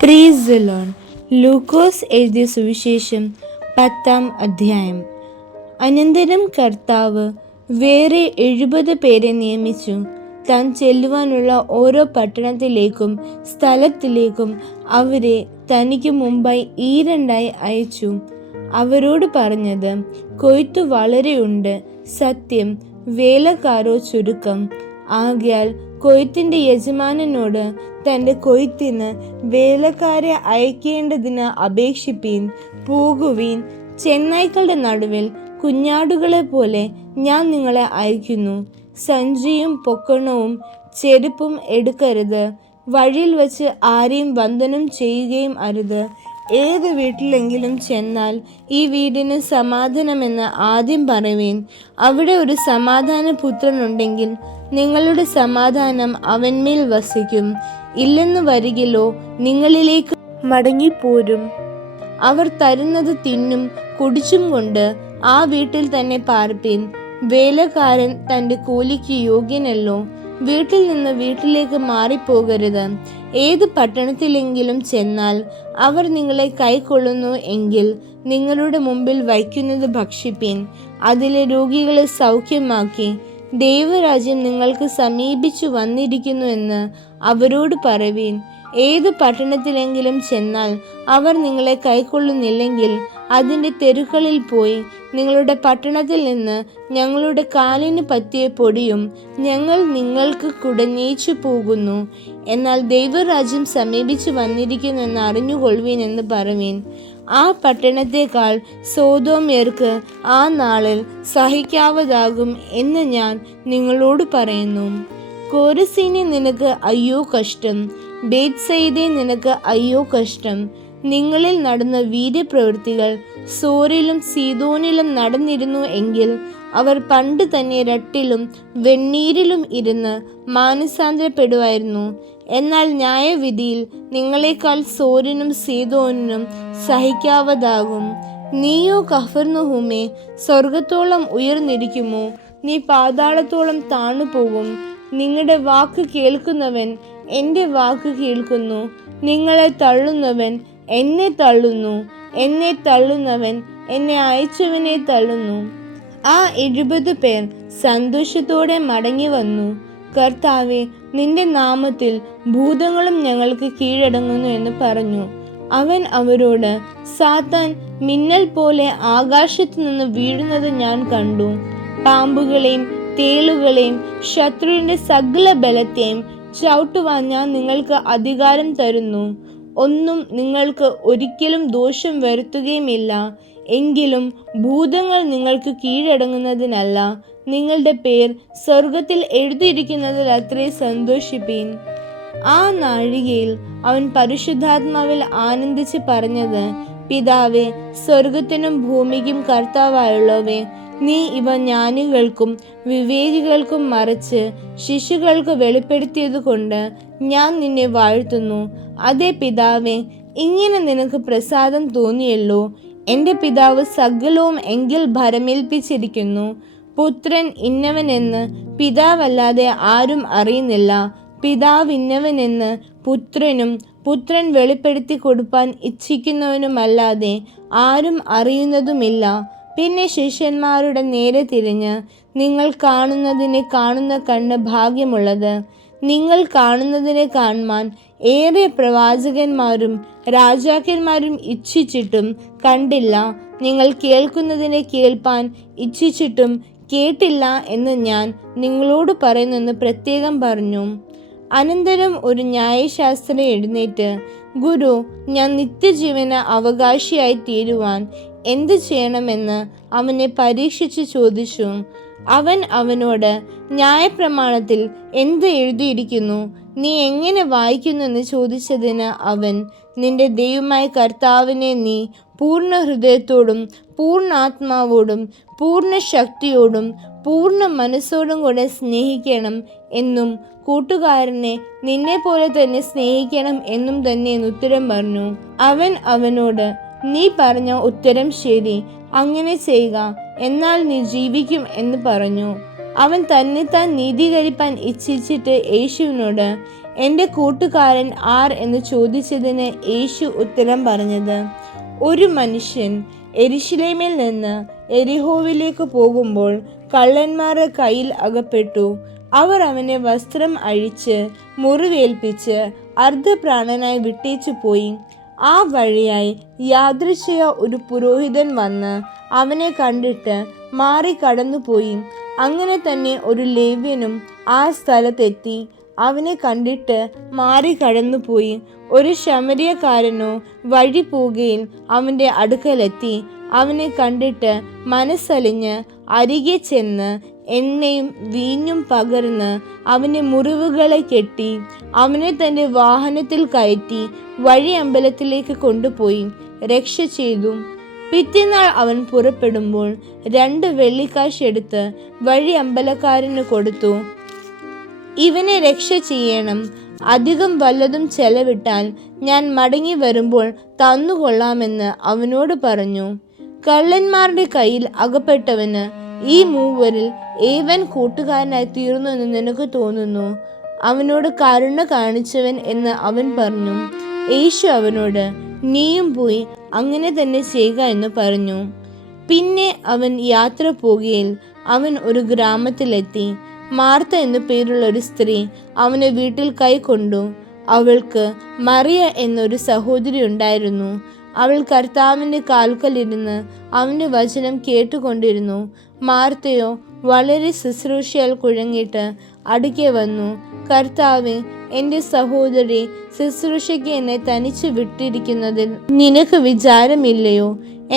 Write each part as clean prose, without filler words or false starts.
Praise the Lord. ലൂക്കോസ് എഴുതിയ സുവിശേഷം 10-ാം അധ്യായം. അനന്തരം കർത്താവ് വേറെ 70 പേരെ നിയമിച്ചു. താൻ ചെല്ലുവാനുള്ള ഓരോ പട്ടണത്തിലേക്കും സ്ഥലത്തിലേക്കും അവരെ തനിക്ക് മുമ്പായി ഈരണ്ടായി അയച്ചു. അവരോട് പറഞ്ഞത്, കൊയ്ത്തു വളരെയുണ്ട്, സത്യം വേലക്കാരോ ചുരുക്കം. ആകയാൽ കൊയ്ത്തിന്റെ യജമാനനോട് തൻ്റെ കൊയ്ത്തിന് വേലക്കാരെ അയക്കേണ്ടതിന് അപേക്ഷിപ്പീൻ. പോകുവീൻ, ചെന്നായ്ക്കളുടെ നടുവിൽ കുഞ്ഞാടുകളെ പോലെ ഞാൻ നിങ്ങളെ അയക്കുന്നു. സഞ്ചിയും പൊക്കണവും ചെരുപ്പും എടുക്കരുത്. വഴിയിൽ വച്ച് ആരെയും വന്ദനം ചെയ്യുകയും അരുത്. ഏത് വീട്ടിലെങ്കിലും ചെന്നാൽ ഈ വീടിന് സമാധാനമെന്ന് ആദ്യം പറയുവീൻ. അവിടെ ഒരു സമാധാനപുത്രനുണ്ടെങ്കിൽ നിങ്ങളുടെ സമാധാനം അവന്മേൽ വസിക്കും. ഇല്ലെന്ന് വരികിലോ നിങ്ങളിലേക്ക് മടങ്ങിപ്പോരും. അവർ തരുന്നത് തിന്നും കുടിച്ചും കൊണ്ട് ആ വീട്ടിൽ തന്നെ പാർപ്പീൻ. വേലക്കാരൻ തൻ്റെ കൂലിക്ക് യോഗ്യനല്ലോ. വീട്ടിൽ നിന്ന് വീട്ടിലേക്ക് മാറിപ്പോകരുത്. ഏത് പട്ടണത്തിലെങ്കിലും ചെന്നാൽ അവർ നിങ്ങളെ കൈക്കൊള്ളുന്നു എങ്കിൽ നിങ്ങളുടെ മുമ്പിൽ വയ്ക്കുന്നത് ഭക്ഷിപ്പീൻ. അതിലെ രോഗികളെ സൗഖ്യമാക്കി ദൈവരാജ്യം നിങ്ങൾക്ക് സമീപിച്ചു വന്നിരിക്കുന്നു എന്ന് അവരോട് പറവീൻ. ഏത് പട്ടണത്തിലെങ്കിലും ചെന്നാൽ അവർ നിങ്ങളെ കൈക്കൊള്ളുന്നില്ലെങ്കിൽ അതിൻ്റെ തെരുക്കളിൽ പോയി നിങ്ങളുടെ പട്ടണത്തിൽ നിന്ന് ഞങ്ങളുടെ കാലിന് പറ്റിയ പൊടിയും ഞങ്ങൾ നിങ്ങൾക്ക് കുടഞ്ഞേച്ചു പോകുന്നു, എന്നാൽ ദൈവരാജ്യം സമീപിച്ചു വന്നിരിക്കുന്നു എന്ന് അറിഞ്ഞുകൊള്ളുവീൻ എന്ന് പറവീൻ. ആ പട്ടണത്തേക്കാൾ സോദോമ്യർക്ക് ആ നാളിൽ സഹിക്കാവതാകും എന്ന് ഞാൻ നിങ്ങളോട് പറയുന്നു. കോരസീനെ നിനക്ക് അയ്യോ കഷ്ടം, ബേത്സയിദേ നിനക്ക് അയ്യോ കഷ്ടം. നിങ്ങളിൽ നടന്ന വീര്യപ്രവൃത്തികൾ സോരിലും സീദോനിലും നടന്നിരുന്നു എങ്കിൽ അവർ പണ്ട് തന്നെ രട്ടിലും വെണ്ണീരിലും ഇരുന്ന് മാനസാന്തരപ്പെടുമായിരുന്നു. എന്നാൽ ന്യായവിധിയിൽ നിങ്ങളെക്കാൾ സോരിനും സീദോനിനും സഹിക്കാവതാകും. നീയോ കഫർന്നഹൂമേ, സ്വർഗത്തോളം ഉയർന്നിരിക്കുമോ? നീ പാതാളത്തോളം താണുപോകും. നിങ്ങളുടെ വാക്ക് കേൾക്കുന്നവൻ എൻ്റെ വാക്ക് കേൾക്കുന്നു. നിങ്ങളെ തള്ളുന്നവൻ എന്നെ തള്ളുന്നു. എന്നെ തള്ളുന്നവൻ എന്നെ അയച്ചവനെ തള്ളുന്നു. ആ 70 പേർ സന്തോഷത്തോടെ മടങ്ങി വന്നു. കർത്താവേ, നിന്റെ നാമത്തിൽ ഭൂതങ്ങളും ഞങ്ങൾക്ക് കീഴടങ്ങുന്നു എന്ന് പറഞ്ഞു. അവൻ അവരോട്, സാത്താൻ മിന്നൽ പോലെ ആകാശത്തു നിന്ന് വീഴുന്നത് ഞാൻ കണ്ടു. പാമ്പുകളെയും തേളുകളെയും ശത്രുവിൻ്റെ സകല ബലത്തെയും ചവിട്ടുവാൻ ഞാൻ നിങ്ങൾക്ക് അധികാരം തരുന്നു. ഒന്നും നിങ്ങൾക്ക് ഒരിക്കലും ദോഷം വരുത്തുകയുമില്ല. എങ്കിലും ഭൂതങ്ങൾ നിങ്ങൾക്ക് കീഴടങ്ങുന്നതിനല്ല, നിങ്ങളുടെ പേർ സ്വർഗത്തിൽ എഴുതിയിരിക്കുന്നതിൽ അത്രേ സന്തോഷിപ്പീൻ. ആ നാഴികയിൽ അവൻ പരിശുദ്ധാത്മാവിൽ ആനന്ദിച്ച് പറഞ്ഞത്, പിതാവേ, സ്വർഗത്തിനും ഭൂമിക്കും കർത്താവായുള്ളവേ, നീ ഇവ ജ്ഞാനികൾക്കും വിവേകികൾക്കും മറച്ച് ശിശുക്കൾക്ക് വെളിപ്പെടുത്തിയത് കൊണ്ട് ഞാൻ നിന്നെ വാഴ്ത്തുന്നു. അതേ പിതാവേ, ഇങ്ങനെ നിനക്ക് പ്രസാദം തോന്നിയല്ലോ. എൻ്റെ പിതാവ് സകലവും എങ്കിൽ ഭരമേൽപ്പിച്ചിരിക്കുന്നു. പുത്രൻ ഇന്നവനെന്ന് പിതാവല്ലാതെ ആരും അറിയുന്നില്ല. പിതാവ് ഇന്നവനെന്ന് പുത്രനും പുത്രൻ വെളിപ്പെടുത്തി കൊടുപ്പാൻ ഇച്ഛിക്കുന്നവനുമല്ലാതെ ആരും അറിയുന്നതുമില്ല. പിന്നെ ശിഷ്യന്മാരുടെ നേരെ തിരിഞ്ഞ്, നിങ്ങൾ കാണുന്നതിനെ കാണുന്ന കണ്ണ് ഭാഗ്യമുള്ളത്. നിങ്ങൾ കാണുന്നതിനെ കാണുവാൻ ഏറെ പ്രവാചകന്മാരും രാജാക്കന്മാരും ഇച്ഛിച്ചിട്ടും കണ്ടില്ല. നിങ്ങൾ കേൾക്കുന്നതിനെ കേൾപ്പാൻ ഇച്ഛിച്ചിട്ടും കേട്ടില്ല എന്ന് ഞാൻ നിങ്ങളോട് പറയുന്നെന്ന് പ്രത്യേകം പറഞ്ഞു. അനന്തരം ഒരു ന്യായശാസ്ത്രി എഴുന്നേറ്റ്, ഗുരു, ഞാൻ നിത്യജീവന് അവകാശിയായി തീരുവാൻ എന്ത് ചെയ്യണമെന്ന് അവനെ പരീക്ഷിച്ച് ചോദിച്ചു. അവൻ അവനോട്, ന്യായപ്രമാണത്തിൽ എന്ത് എഴുതിയിരിക്കുന്നു? നീ എങ്ങനെ വായിക്കുന്നു എന്ന് ചോദിച്ചതിന് അവൻ, നിന്റെ ദൈവമായ കർത്താവിനെ നീ പൂർണ്ണ ഹൃദയത്തോടും പൂർണ്ണ ആത്മാവോടും പൂർണ്ണ ശക്തിയോടും പൂർണ്ണ മനസ്സോടും കൂടെ സ്നേഹിക്കണം എന്നും കൂട്ടുകാരനെ നിന്നെ പോലെ തന്നെ സ്നേഹിക്കണം എന്നും തന്നെ ഉത്തരം പറഞ്ഞു. അവൻ അവനോട്, നീ പറഞ്ഞ ഉത്തരം ശരി, അങ്ങനെ ചെയ്യുക, എന്നാൽ നീ ജീവിക്കും എന്ന് പറഞ്ഞു. അവൻ തന്നെത്താൻ നീതീകരിപ്പാൻ ഇച്ഛിച്ചിട്ട് യേശുവിനോട്, എൻ്റെ കൂട്ടുകാരൻ ആർ എന്ന് ചോദിച്ചതിന് യേശു ഉത്തരം പറഞ്ഞത്, ഒരു മനുഷ്യൻ യെരൂശലേമിൽ നിന്ന് യെരിഹോവിലേക്ക് പോകുമ്പോൾ കള്ളന്മാരുടെ കയ്യിൽ അകപ്പെട്ടു. അവർ അവനെ വസ്ത്രം അഴിച്ച് മുറിവേൽപ്പിച്ച് അർദ്ധപ്രാണനായി വിട്ടേച്ചു പോയി. ആ വഴിയായി യാദൃച്ഛയാ ഒരു പുരോഹിതൻ വന്ന് അവനെ കണ്ടിട്ട് മാറി കടന്നുപോയി. അങ്ങനെ തന്നെ ഒരു ലേവ്യനും ആ സ്ഥലത്തെത്തി അവനെ കണ്ടിട്ട് മാറി കടന്നുപോയി. ഒരു ശമര്യക്കാരനോ വഴി പോവുകയിൽ അവൻ്റെ അടുക്കലെത്തി അവനെ കണ്ടിട്ട് മനസ്സലിഞ്ഞ് അരികെ ചെന്ന് എണ്ണയും വീഞ്ഞും പകർന്ന് അവൻ്റെ മുറിവുകളെ കെട്ടി അവനെ തൻ്റെ വാഹനത്തിൽ കയറ്റി വഴി അമ്പലത്തിലേക്ക് കൊണ്ടുപോയി രക്ഷ ചെയ്തു. പിറ്റേന്നാൾ അവൻ പുറപ്പെടുമ്പോൾ 2 വെള്ളിക്കാശ് എടുത്ത് വഴി അമ്പലക്കാരന് കൊടുത്തു. ഇവനെ രക്ഷ ചെയ്യണം, അധികം വല്ലതും ചെലവിട്ടാൽ ഞാൻ മടങ്ങി വരുമ്പോൾ തന്നുകൊള്ളാമെന്ന് അവനോട് പറഞ്ഞു. കള്ളന്മാരുടെ കയ്യിൽ അകപ്പെട്ടവന് ഈ മൂവരിൽ ഏവൻ കൂട്ടുകാരനായി തീർന്നു എന്ന് നിനക്ക് തോന്നുന്നു? അവനോട് കരുണ കാണിച്ചവൻ എന്ന് അവൻ പറഞ്ഞു. യേശു അവനോട്, നീയും പോയി അങ്ങനെ തന്നെ ചെയ്യുക എന്ന് പറഞ്ഞു. പിന്നെ അവൻ യാത്ര പോകുകയിൽ അവൻ ഒരു ഗ്രാമത്തിലെത്തി. മാർത്ത എന്നു പേരുള്ള ഒരു സ്ത്രീ അവനെ വീട്ടിൽ കൈക്കൊണ്ടു. അവൾക്ക് മറിയ എന്നൊരു സഹോദരി ഉണ്ടായിരുന്നു. അവൾ കർത്താവിൻ്റെ കാൽക്കലിരുന്ന് അവൻ്റെ വചനം കേട്ടുകൊണ്ടിരുന്നു. മാർത്തയോ വളരെ ശുശ്രൂഷയാൽ കുഴങ്ങിയിട്ട് അടുക്കെ വന്നു. കർത്താവേ, എൻ്റെ സഹോദരി ശുശ്രൂഷയ്ക്ക് എന്നെ തനിച്ച് വിട്ടിരിക്കുന്നതിൽ നിനക്ക് വിചാരമില്ലയോ?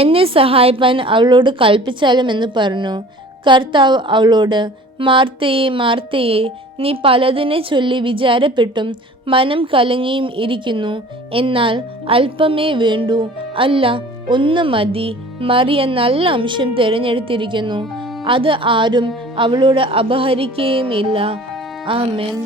എന്നെ സഹായിപ്പാൻ അവളോട് കൽപ്പിച്ചാലും എന്ന് പറഞ്ഞു. കർത്താവ് അവളോട്, മാർത്തയെ മാർത്തയെ, നീ പലതിനെ ചൊല്ലി വിചാരപ്പെട്ടും മനം കലങ്ങിയും ഇരിക്കുന്നു. എന്നാൽ അല്പമേ വേണ്ടൂ, അല്ല ഒന്ന് മതി. മറിയ നല്ല അംശം തിരഞ്ഞെടുത്തിരിക്കുന്നു, അത് ആരും അവളോട് അപഹരിക്കുകയുമില്ല. ആമേൻ.